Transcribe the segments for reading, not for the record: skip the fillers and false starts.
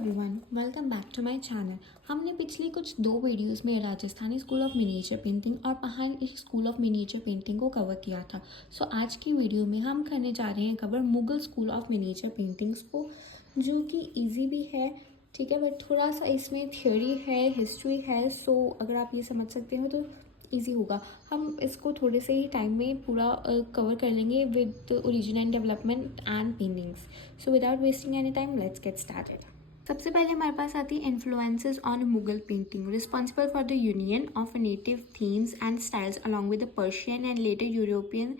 Everyone, welcome back to my channel. हमने पिछली कुछ 2 वीडियोस में Rajasthani school of miniature painting और Pahari school of miniature painting को कवर किया था। सो आज की वीडियो में हम करने जा रहे हैं cover Mughal school of miniature paintings को, जो कि इजी भी है, ठीक है, बट थोड़ा सा इसमें थ्योरी है, हिस्ट्री है। सो अगर आप ये समझ सकते हो तो इजी होगा। हम इसको थोड़े से ही टाइम में पूरा कवर कर लेंगे with origin and development and paintings. So without wasting any time let's get started. सबसे पहले हमारे पास आती है influences on Mughal painting, responsible for the union of native themes and styles along with the Persian and later European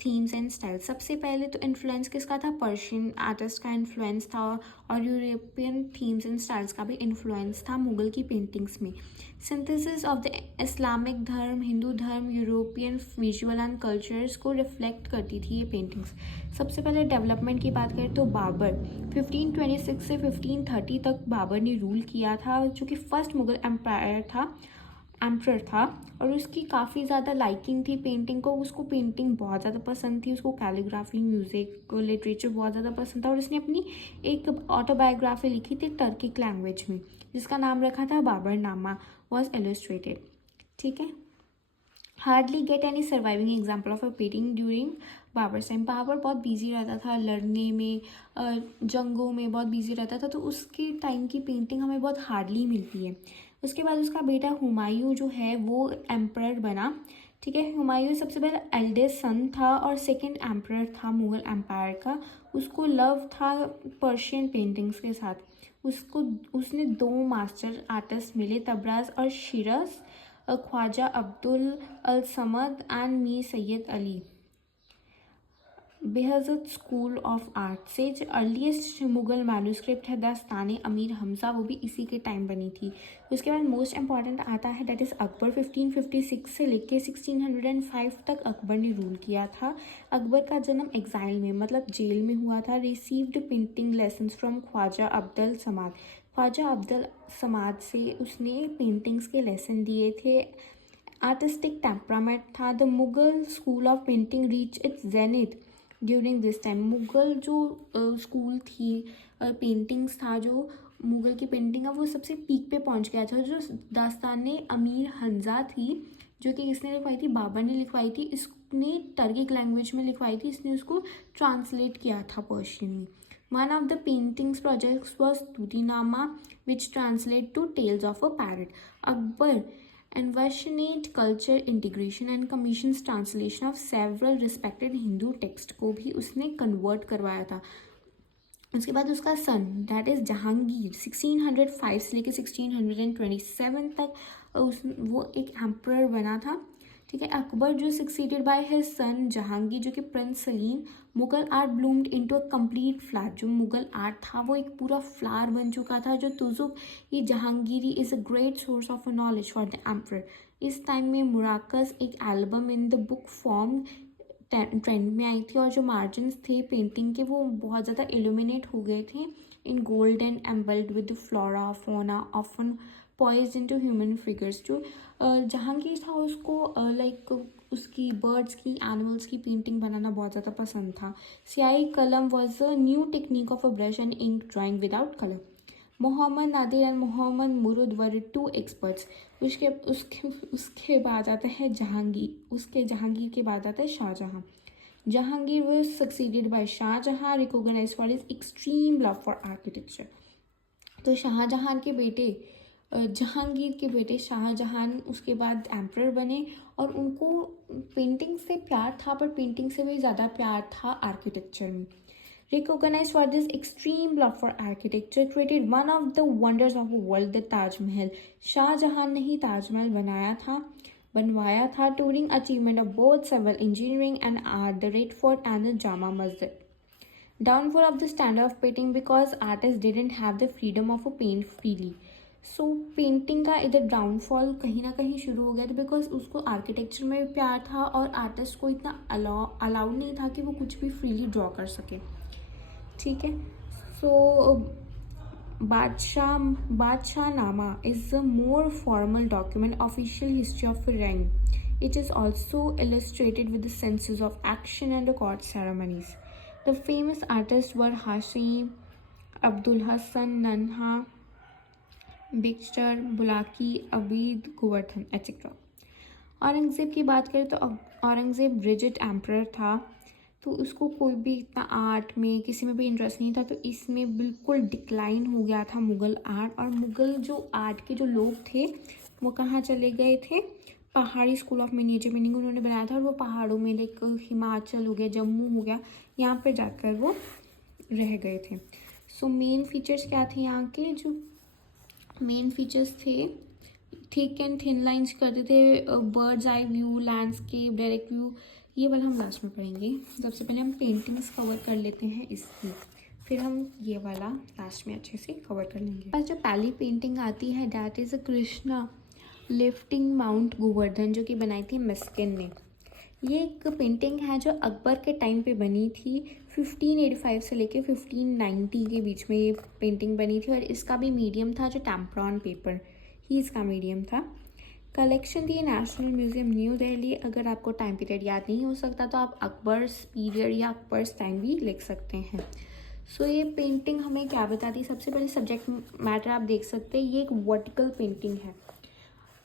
themes and style. सबसे पहले तो influence किसका था? पर्शियन आर्टिस्ट का इन्फ्लुएंस था और यूरोपियन थीम्स एंड स्टाइल्स का भी इन्फ्लुएंस था मुगल की पेंटिंग्स में। सिंथेसिस ऑफ द इस्लामिक धर्म, हिंदू धर्म, यूरोपियन विजुअल एंड कल्चर्स को रिफ्लेक्ट करती थी ये पेंटिंग्स। सबसे पहले डेवलपमेंट की बात करें तो बाबर 1526 से 1530 तक बाबर ने रूल किया था, जो कि फर्स्ट मुगल एम्परर था और उसकी काफ़ी ज़्यादा लाइकिंग थी पेंटिंग को। उसको पेंटिंग बहुत ज़्यादा पसंद थी, उसको कैलीग्राफी, म्यूज़िक, लिटरेचर बहुत ज़्यादा पसंद था और उसने अपनी एक ऑटोबायोग्राफी लिखी थी टर्किक लैंग्वेज में, जिसका नाम रखा था बाबरनामा, वॉज इलस्ट्रेटेड। ठीक है। Hardly get any surviving example of a painting during Babur time. Babur बहुत बिजी रहता था लड़ने में, जंगों में बहुत बिजी रहता था, तो उसके टाइम की पेंटिंग हमें बहुत हार्डली मिलती है। उसके बाद उसका बेटा हुमायूं जो है वो एम्परर बना। ठीक है। हुमायूं सबसे पहले एल्डेस्ट सन था और सेकंड एम्परर था मुगल एम्पायर का। उसको लव था पर्शियन पेंटिंग्स के साथ। उसने 2 मास्टर आर्टिस्ट मिले, तबराज और Shiraz, Khwaja Abdul al Samad and Mir Sayyid Ali. Behzad school of art से जो अर्लीस्ट मुगल मैन्यूस्क्रिप्ट है दास्तान अमीर हमजा, वो भी इसी के टाइम बनी थी। उसके बाद मोस्ट इंपॉर्टेंट आता है दैट इज़ अकबर। 1556 से लेके 1605 तक अकबर ने रूल किया था। अकबर का जन्म एग्जाइल में, मतलब जेल में हुआ था। Received painting lessons from Khwaja Abdul Samad. Khwaja Abdul Samad से उसने पेंटिंग्स के लेसन लिए थे। आर्टिस्टिक टेम्परामेंट था। The Mughal school of painting reach its zenith during this time. Mughal जो स्कूल थी, पेंटिंग्स था, जो मुगल की पेंटिंग है वो सबसे पीक पे पहुंच गया था। जो दास्तान अमीर हमजा थी, जो कि इसने लिखवाई थी, बाबर ने लिखवाई थी, इसने टर्किक लैंग्वेज में लिखवाई थी, इसने उसको ट्रांसलेट किया था पर्शियन में। One of the paintings projects was Tutinama which translate to tales of a parrot. Akbar envisioned culture integration and commissions translation of several respected Hindu text को भी उसने कन्वर्ट करवाया था। उसके बाद उसका सन दैट इज़ जहांगीर 1605 से लेकर 1627 तक वो एक एम्परर बना था। ठीक है। अकबर जो succeeded by his son Jahangir, जो कि Prince Salim. Mughal art bloomed into a complete flower. जो मुगल आर्ट था वो एक पूरा फ्लावर बन चुका था। जो तुजुक ये Jahangiri is a great source of knowledge for the emperor. इस टाइम में मुराकस एक album in the book form trend में आई थी और जो मार्जिन्स थे पेंटिंग के वो बहुत ज़्यादा इल्यूमिनेट हो गए थे in gold and embellished with flora fauna often poised into human figures. जो जहांगीर था उसको लाइक उसकी बर्ड्स की, एनिमल्स की पेंटिंग बनाना बहुत ज़्यादा पसंद था। Siyahi qalam was a new technique of a brush and ink drawing without colour. Mohammad Nadir and Mohammad Murad were 2 experts. उसके उसके उसके बाद आता है जहांगीर। उसके जहांगीर के बाद आता है Shahjahan. Jahangir was succeeded by Shahjahan, recognised for his extreme love for architecture. तो शाहजहां के बेटे जहांगीर के बेटे शाहजहां उसके बाद एम्परर बने और उनको पेंटिंग से प्यार था, पर पेंटिंग से भी ज़्यादा प्यार था आर्किटेक्चर में। Recognized for this extreme love for architecture, created one of the wonders of the world, the Taj Mahal. Shahjahan ने ही ताजमहल बनवाया था। Touring achievement of both civil engineering and art, the Red Fort and the Jama Masjid. Downfall of the standard of painting because artists didn't have the freedom of a paint freely. So painting का इधर downfall कहीं ना कहीं शुरू हो गया था because उसको आर्किटेक्चर में भी प्यार था और आर्टिस्ट को इतना अलाउड नहीं था कि वो कुछ भी फ्रीली ड्रॉ कर सके। ठीक है। So Badshahnama is a more formal document official history of rank. It is also illustrated with the senses of action and the court ceremonies. The famous artists were Hashim Abdul Hasan, Nanha, Bichitr, Bulaki, Abid, Govardhan et cetera. Aurangzeb की बात करें तो Aurangzeb rigid emperor था, तो उसको कोई भी इतना आर्ट में किसी में भी इंटरेस्ट नहीं था, तो इसमें बिल्कुल डिक्लाइन हो गया था मुग़ल आर्ट। और मुग़ल जो आर्ट के जो लोग थे वो कहाँ चले गए थे, पहाड़ी स्कूल ऑफ मिनिएचर पेंटिंग उन्होंने बनाया था, और वो पहाड़ों में लाइक हिमाचल हो गया, जम्मू हो गया, यहाँ पर जाकर वो रह गए थे। सो मेन फीचर्स क्या थे यहाँ के, जो मेन फीचर्स थे, थिक एंड थिन लाइंस करते थे, birds eye view, landscape, direct view, ये वाला हम लास्ट में पढ़ेंगे। सबसे पहले हम पेंटिंग्स कवर कर लेते हैं इसकी, फिर हम ये वाला लास्ट में अच्छे से कवर कर लेंगे। बस जो पहली पेंटिंग आती है that is a Krishna lifting mount Govardhan, जो कि बनाई थी मिस्किन ने। ये एक पेंटिंग है जो अकबर के टाइम पे बनी थी, 1585 से लेके 1590 के बीच में ये पेंटिंग बनी थी, और इसका भी मीडियम था जो टेम्प्रॉन पेपर ही इसका मीडियम था। कलेक्शन थी नेशनल म्यूज़ियम न्यू दिल्ली। अगर आपको टाइम पीरियड याद नहीं हो सकता तो आप अकबर्स पीरियड या अकबर्स टाइम भी लिख सकते हैं। सो ये पेंटिंग हमें क्या बताती है, सबसे पहले सब्जेक्ट मैटर आप देख सकते हैं, ये एक वर्टिकल पेंटिंग है,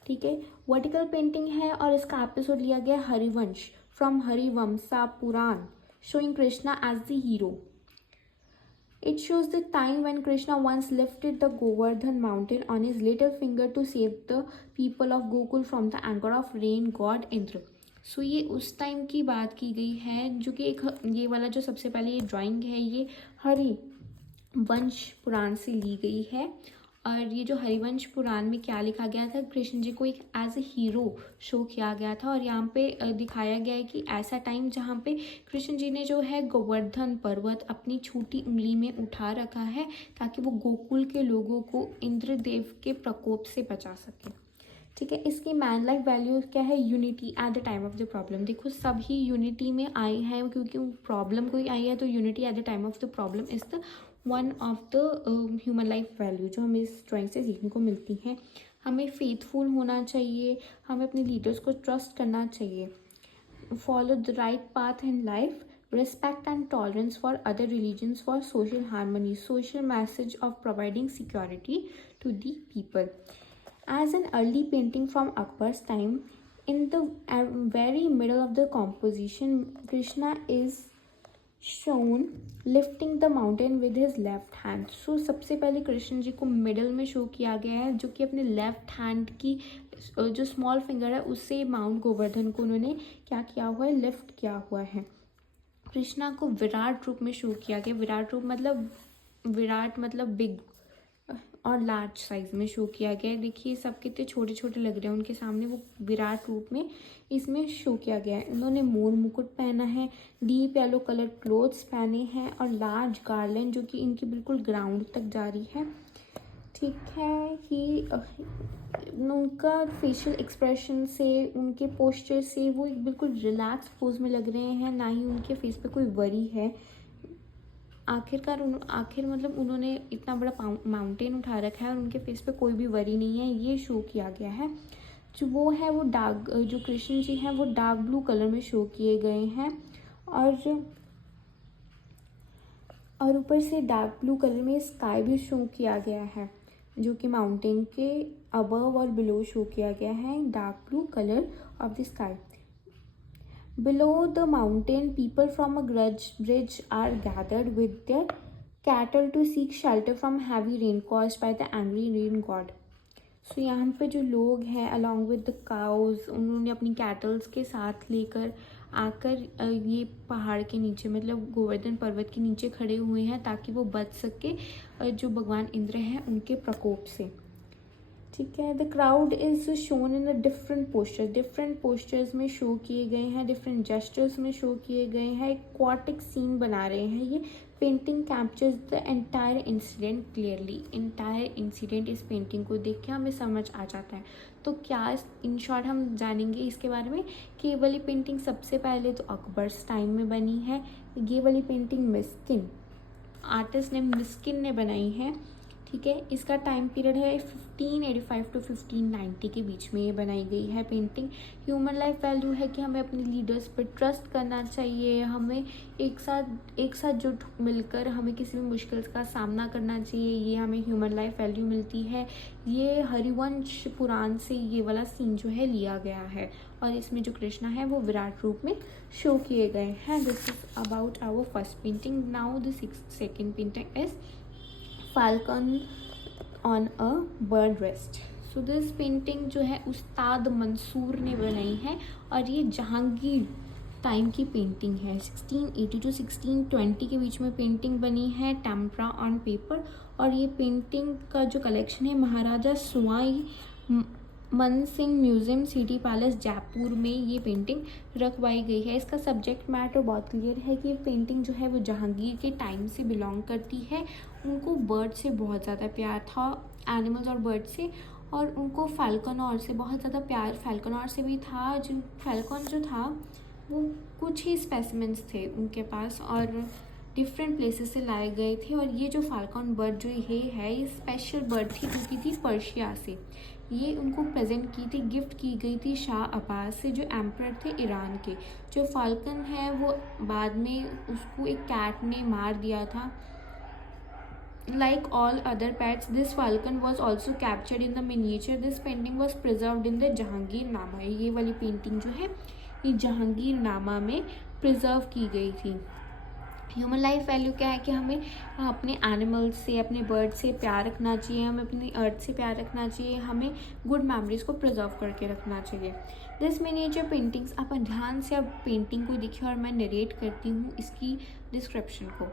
ठीक है, वर्टिकल पेंटिंग है, और इसका एपिसोड लिया गया Harivansh from Harivansha Purana, showing Krishna as the hero. It shows the time when Krishna once lifted the Govardhan mountain on his little finger to save the people of Gokul from the anger of rain god Indra. So ये उस time की बात की गई है, जो कि एक ये वाला जो सबसे पहले ये ड्राइंग है ये हरिवंश पुराण से ली गई है। और ये जो हरिवंश पुराण में क्या लिखा गया था, कृष्ण जी को एक एज ए हीरो शो किया गया था, और यहाँ पे दिखाया गया है कि ऐसा टाइम जहाँ पे कृष्ण जी ने जो है गोवर्धन पर्वत अपनी छोटी उंगली में उठा रखा है, ताकि वो गोकुल के लोगों को इंद्रदेव के प्रकोप से बचा सके। ठीक है, इसकी मैन लाइफ वैल्यू क्या है, unity at the time of the problem. देखो सभी यूनिटी में आए हैं, क्योंकि प्रॉब्लम कोई आई है, तो unity at the time of the problem is the one of the human life value जो हमें इस ड्राइंग से सीखने को मिलती है। हमें फेथफुल होना चाहिए, हमें अपने लीडर्स को ट्रस्ट करना चाहिए, follow the right path in life, respect and tolerance for other religions for social harmony, social message of providing security to the people. As an early painting from Akbar's time, in the very middle of the composition, Krishna is shown lifting the mountain with his left hand. So सबसे पहले कृष्ण जी को middle में show किया गया है, जो कि अपने लेफ्ट हैंड की जो स्मॉल फिंगर है उससे माउंट गोवर्धन को उन्होंने क्या किया हुआ है, लिफ्ट किया हुआ है। कृष्णा को विराट रूप में शो किया गया, विराट मतलब बिग और लार्ज साइज में शो किया गया है। देखिए सब कितने छोटे छोटे लग रहे हैं उनके सामने, वो विराट रूप में इसमें शो किया गया है। उन्होंने मोर मुकुट पहना है, डीप येलो कलर क्लोथ्स पहने हैं, और लार्ज गार्लैंड जो कि इनकी बिल्कुल ग्राउंड तक जा रही है। ठीक है, कि उनका फेशियल एक्सप्रेशन से, उनके पोस्चर से वो एक बिल्कुल रिलैक्स पोज में लग रहे हैं, ना ही उनके फेस पे कोई वरी है। आखिर मतलब उन्होंने इतना बड़ा माउंटेन उठा रखा है और उनके फेस पे कोई भी वरी नहीं है, ये शो किया गया है। जो वो है वो डार्क, जो कृष्ण जी हैं वो डार्क ब्लू कलर में शो किए गए हैं, और ऊपर से डार्क ब्लू कलर में स्काई भी शो किया गया है, जो कि माउंटेन के अबव और बिलो शो किया गया है, dark blue colour of the sky. Below the mountain, people from a bridge are gathered with their cattle to seek shelter from heavy rain caused by the angry rain god. So यहाँ पे जो लोग हैं along with the cows, उन्होंने अपनी kettles के साथ लेकर आकर ये पहाड़ के नीचे मतलब गोवर्धन पर्वत के नीचे खड़े हुए हैं, ताकि वो बच सके जो भगवान इंद्र हैं उनके प्रकोप से। ठीक है, the crowd is shown in different posters में शो किए गए हैं, डिफरेंट जेस्टर्स में शो किए गए हैं, एक क्वाटिक सीन बना रहे हैं। ये painting captures the entire incident clearly. Entire incident इस पेंटिंग को देख के हमें समझ आ जाता है। तो क्या इन शॉर्ट हम जानेंगे इसके बारे में कि ये वाली पेंटिंग सबसे पहले तो अकबर्स टाइम में बनी है। ये वाली पेंटिंग मिस्किन, आर्टिस्ट ने मिस्किन ने बनाई है। ठीक है। इसका टाइम पीरियड है 1585 टू 1590 के बीच में ये बनाई गई है पेंटिंग। ह्यूमन लाइफ वैल्यू है कि हमें अपने लीडर्स पर ट्रस्ट करना चाहिए, हमें एक साथ जुट मिलकर हमें किसी भी मुश्किल का सामना करना चाहिए, ये हमें ह्यूमन लाइफ वैल्यू मिलती है। ये हरिवंश पुराण से ये वाला सीन जो है लिया गया है, और इसमें जो कृष्णा है वो विराट रूप में शो किए गए हैं। This is about our first painting. Now the second painting is falcon on a bird rest. So this painting जो है उस्ताद मंसूर ने बनाई है, और ये जहांगीर टाइम की पेंटिंग है। 1680 टू 1620 के बीच में पेंटिंग बनी है, टेम्परा ऑन पेपर। और ये पेंटिंग का जो कलेक्शन है महाराजा सवाई मन Singh museum city palace Jaipur में ये पेंटिंग रखवाई गई है। इसका सब्जेक्ट मैटर बहुत क्लियर है कि ये पेंटिंग जो है वो जहांगीर के टाइम से बिलोंग करती है। उनको बर्ड से बहुत ज़्यादा प्यार था, एनिमल्स और बर्ड से, और उनको फैल्कन से बहुत ज़्यादा प्यार फैल्कन से भी था। जो फैल्कन जो था वो कुछ ही स्पेसिमेंट्स थे उनके पास, और डिफरेंट प्लेसेस से लाए गए थे। और ये जो फाल्कन बर्ड जो ये स्पेशल बर्ड थी जो की थी पर्शिया से। ये उनको प्रेजेंट की थी, गिफ्ट की गई थी शाह अब्बास से, जो एम्परर थे ईरान के। जो फाल्कन है वो बाद में उसको एक कैट ने मार दिया था। Like all other pets, this falcon was also captured in the miniature. This painting was preserved in the Jahangirnama. ये वाली पेंटिंग जो है ये जहांगीरनामा में प्रिजर्व की गई थी। ह्यूमन लाइफ वैल्यू क्या है कि हमें अपने एनिमल्स से, अपने बर्ड से प्यार रखना चाहिए, हमें अपनी अर्थ से प्यार रखना चाहिए, हमें गुड मेमोरीज को प्रिजर्व करके रखना चाहिए। दिस मिनिएचर पेंटिंग्स, आप ध्यान से आप पेंटिंग को देखिए और मैं नरेट करती हूँ इसकी डिस्क्रिप्शन को,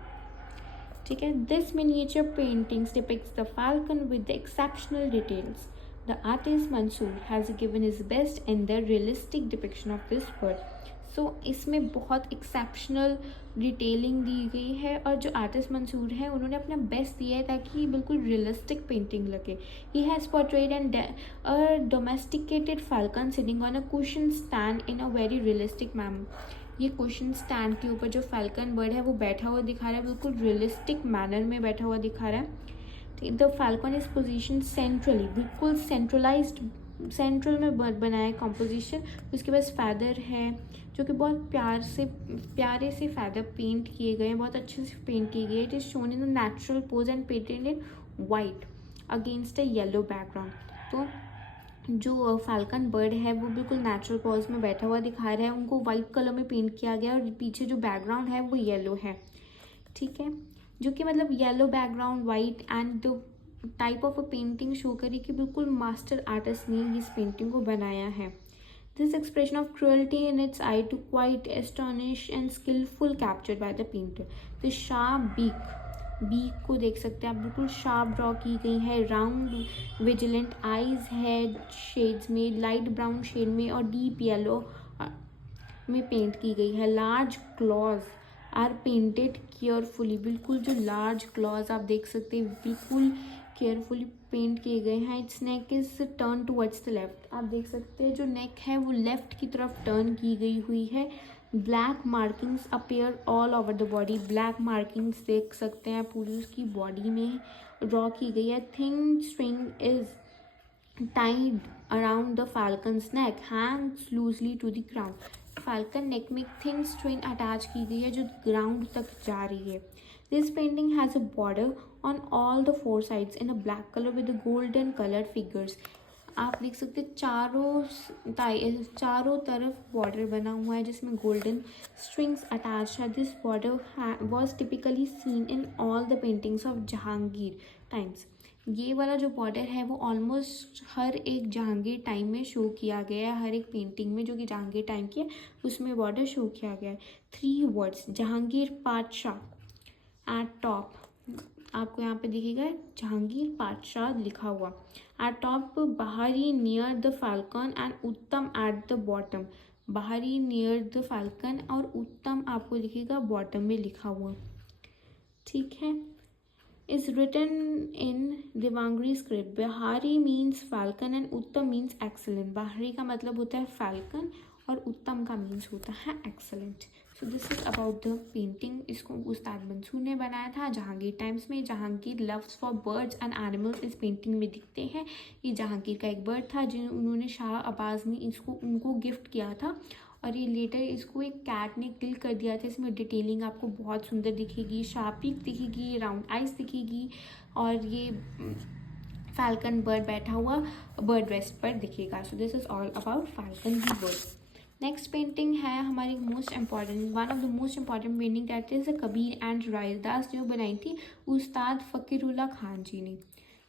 ठीक है। This miniature paintings depicts the falcon with the exceptional details. The artist Mansur has given his best in the realistic depiction of this bird. So इसमें बहुत एक्सेप्शनल डिटेलिंग दी गई है, और जो आर्टिस्ट मंसूर है उन्होंने अपना बेस्ट दिया है ताकि बिल्कुल रियलिस्टिक पेंटिंग लगे। He has portrayed and a domesticated falcon sitting on a cushion stand in a very realistic manner. ये क्वेश्चन स्टैंड के ऊपर जो फाल्कन बर्ड है वो बैठा हुआ दिखा रहा है, बिल्कुल रियलिस्टिक मैनर में बैठा हुआ दिखा रहा है। The falcon is position centrally, बिल्कुल सेंट्रलाइज्ड, सेंट्रल में बर्ड बनाया है कॉम्पोजिशन। उसके पास फैदर है जो कि बहुत प्यारे से फैदर पेंट किए गए हैं, बहुत अच्छे से पेंट किए गए। It is shown in the natural pose and painted in white against a yellow background. तो जो फाल्कन बर्ड है वो बिल्कुल नेचुरल पॉज में बैठा हुआ दिखा रहा है, उनको वाइट कलर में पेंट किया गया, और पीछे जो बैकग्राउंड है वो येलो है, ठीक है। जो कि मतलब yellow background white and type of a painting show करी कि बिल्कुल मास्टर आर्टिस्ट ने इस पेंटिंग को बनाया है। This expression of cruelty in its eye too quite astonish and skilful captured by the painter. द शार्प बीक को देख सकते हैं आप, बिल्कुल शार्प ड्रॉ की गई है। राउंड विजिलेंट आईज है शेड्स में, लाइट ब्राउन शेड में और डीप येलो में पेंट की गई है। Large claws are painted carefully, बिल्कुल जो लार्ज क्लॉज आप देख सकते हैं बिल्कुल केयरफुली पेंट किए गए हैं। It's neck is turn towards the left, आप देख सकते हैं जो नेक है वो लेफ्ट की तरफ टर्न की गई हुई है। Black markings appear all over the body, black markings देख सकते हैं पूरी उसकी बॉडी में ड्रॉ की गई है। Thin string is tied around the falcon's neck, hangs loosely to the ground. Falcon neck में थिन स्ट्रिंग अटैच की गई है जो ग्राउंड तक जा रही है। This painting has a border on all the four sides in a black colour with golden coloured figures. आप देख सकते हैं चारों तरफ बॉर्डर बना हुआ है जिसमें गोल्डन स्ट्रिंग्स अटैच है। This border was typically seen in all the paintings of Jahangir times. ये वाला जो बॉर्डर है वो ऑलमोस्ट हर एक जहांगीर टाइम में शो किया गया है, हर एक पेंटिंग में जो कि जहांगीर टाइम की है उसमें बॉर्डर शो किया गया है। 3 वर्ड्स जहांगीर पातशाह एट टॉप, आपको यहाँ पे दिखेगा जहांगीर पातशाह लिखा हुआ। एट टॉप बाहरी नियर द फाल्कन एंड उत्तम एट द बॉटम, बाहरी नियर द फाल्कन और उत्तम आपको दिखेगा बॉटम में लिखा हुआ, ठीक है। Is written in Devanagari script. बाहरी मीन्स फाल्कन एंड उत्तम मीन्स एक्सेलेंट। बाहरी का मतलब होता है फाल्कन और उत्तम का मीन्स होता है excellent. So this is about the painting. इसको उस्ताद मंसूर ने बनाया था जहांगीर टाइम्स में। Jahangir loves for birds and animals इस पेंटिंग में दिखते हैं। ये जहांगीर का एक बर्ड था उन्होंने शाह अब्बास ने इसको उनको गिफ्ट किया था, और ये लेटर इसको एक कैट ने किल कर दिया था। इसमें डिटेलिंग आपको बहुत सुंदर दिखेगी, शार्पिक दिखेगी, राउंड आइज दिखेगी, और ये फैल्कन बर्ड बैठा हुआ बर्ड रेस्ट पर दिखेगा। So this is all about falcon the bird. Next painting है हमारी most important, one of the most important painting that is Kabir and Raidas, जो बनाई थी उस्ताद फ़कीरुल्लाह खान जी ने।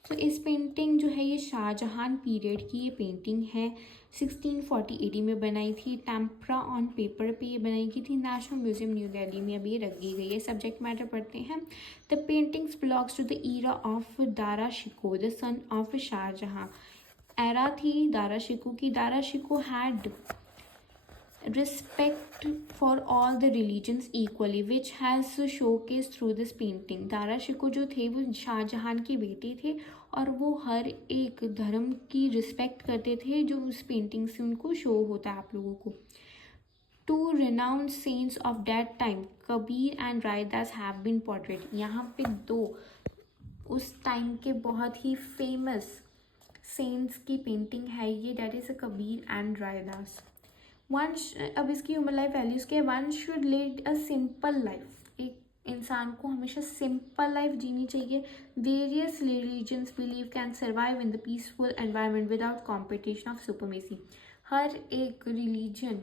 तो इस पेंटिंग जो है ये शाहजहां पीरियड की ये पेंटिंग है। 1640 में बनाई थी। टेम्परा ऑन पेपर पे ये बनाई की थी। नेशनल म्यूजियम न्यू दिल्ली में अभी ये रखी गई है। सब्जेक्ट मैटर पढ़ते हैं। The paintings belongs to the era of Dara Shikoh the son of Shahjahan. Era थी दारा शिको की। Dara Shikoh had respect for all the religions equally which has showcased through this painting। Dara Shikoh जो थे वो शाहजहां के बेटे थे और वो हर एक धर्म की रिस्पेक्ट करते थे, जो उस पेंटिंग से उनको शो होता है आप लोगों को। Two renowned saints of that time Kabir and Raidas have been portrayed। यहाँ पे दो उस टाइम के बहुत ही फेमस सेंट्स की पेंटिंग है ये, that is Kabir and Raidas. अब इसकी ह्यूमन लाइफ वैल्यूज़ के, one should lead a simple life. एक इंसान को हमेशा सिंपल लाइफ जीनी चाहिए। Various religions believe can survive in the peaceful environment without competition of supremacy. हर एक रिलीजन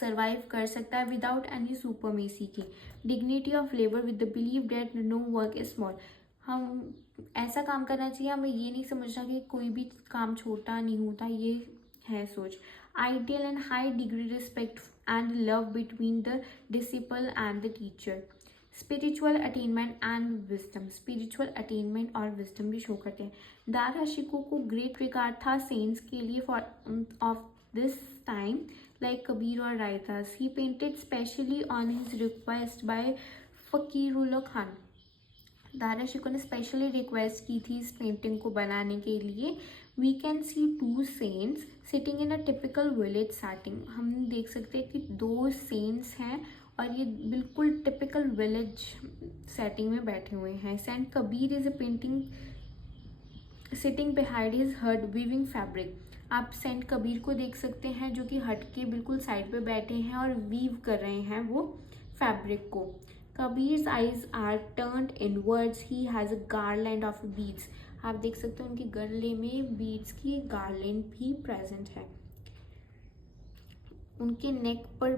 सर्वाइव कर सकता है विदाउट एनी सुपरमेसी की। Dignity of labour with the believe that no work is small. हम ऐसा काम करना चाहिए, हमें ये नहीं समझना कि कोई भी काम छोटा नहीं होता, ये है सोच। Ideal and high degree respect and love between the disciple and the teacher। Spiritual attainment and wisdom। Spiritual attainment और wisdom भी शो करते हैं। दारा शिको को ग्रेट रिगार्ड था सेंट्स के लिए for of this time like Kabir और Raidas. He painted specially on his request by Fakirullah Khan. Dara Shikoh ने स्पेशली रिक्वेस्ट की थी इस पेंटिंग को बनाने के लिए। We can see two saints sitting in a typical village setting. हम देख सकते हैं कि दो सेंट्स हैं और ये बिल्कुल टिपिकल विलेज सेटिंग में बैठे हुए हैं। Saint Kabir is a painting sitting behind his hut weaving fabric. आप सेंट कबीर को देख सकते हैं जो कि हट के बिल्कुल साइड पे बैठे हैं और वीव कर रहे हैं वो फैब्रिक को। Kabir's eyes are turned inwards. He has a garland of beads. आप देख सकते हैं उनके गले में बीड्स की गार्लैंड भी प्रेजेंट है। उनके नेक पर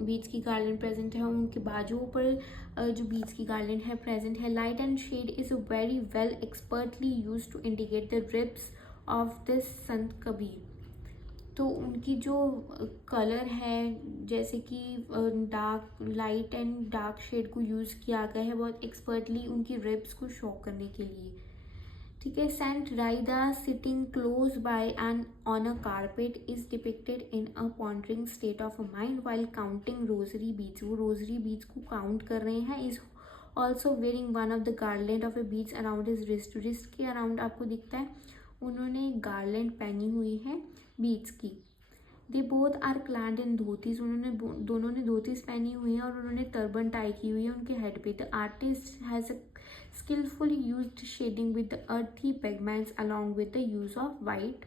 बीड्स की गार्लैंड प्रेजेंट है, उनके बाजुओं पर जो बीड्स की गार्लैंड है प्रेजेंट है। Light and shade is very well expertly use to indicate the ribs of this Sant Kabir. तो उनकी जो कलर है जैसे कि dark light and dark shade को यूज़ किया गया है बहुत एक्सपर्टली उनकी रिब्स को शो करने के लिए। ठीक है। Saint Raidas sitting close by and on a carpet is depicted in a pondering state of mind while counting rosary beads. वो रोजरी बीड्स को काउंट कर रहे हैं। Is also wearing one of the garland of a beads around his wrist. Wrist के around आपको दिखता है उन्होंने गार्लैंड पहनी हुई है बीड्स की। दे बोथ आर क्लैड इन धोतीज। उन्होंने दोनों ने धोतीज पहनी हुई है और उन्होंने टर्बन टाई की हुई है उनके हेड पे। The artist has a skillfully used shading with the earthy pigments along with the use of white।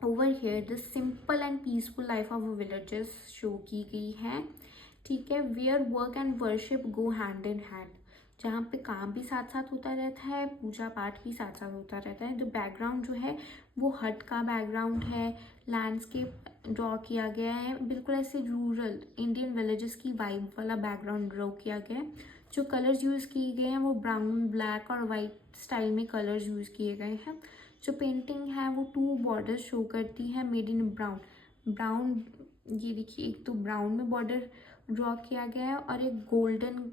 Over here the simple and peaceful life of villagers show की गई है। ठीक है। where work and worship go hand in hand। जहाँ पे काम भी साथ साथ होता रहता है, पूजा पाठ भी साथ साथ होता रहता है। जो बैकग्राउंड जो है वो हट का बैकग्राउंड है। लैंडस्केप ड्रॉ किया गया है, बिल्कुल ऐसे रूरल इंडियन विलेजेस की वाइब वाला बैकग्राउंड ड्रॉ किया गया है। जो कलर्स यूज़ किए गए हैं वो ब्राउन ब्लैक और वाइट स्टाइल में कलर्स यूज़ किए गए हैं। जो पेंटिंग है वो टू बॉर्डर शो करती है मेड इन ब्राउन। ये देखिए एक तो ब्राउन में बॉर्डर ड्रॉ किया गया है और एक golden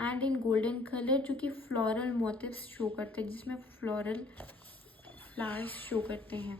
and in golden colour जो कि फ्लोरल मोटिव्स शो करते हैं, जिसमें फ्लोरल फ्लावर्स शो करते हैं।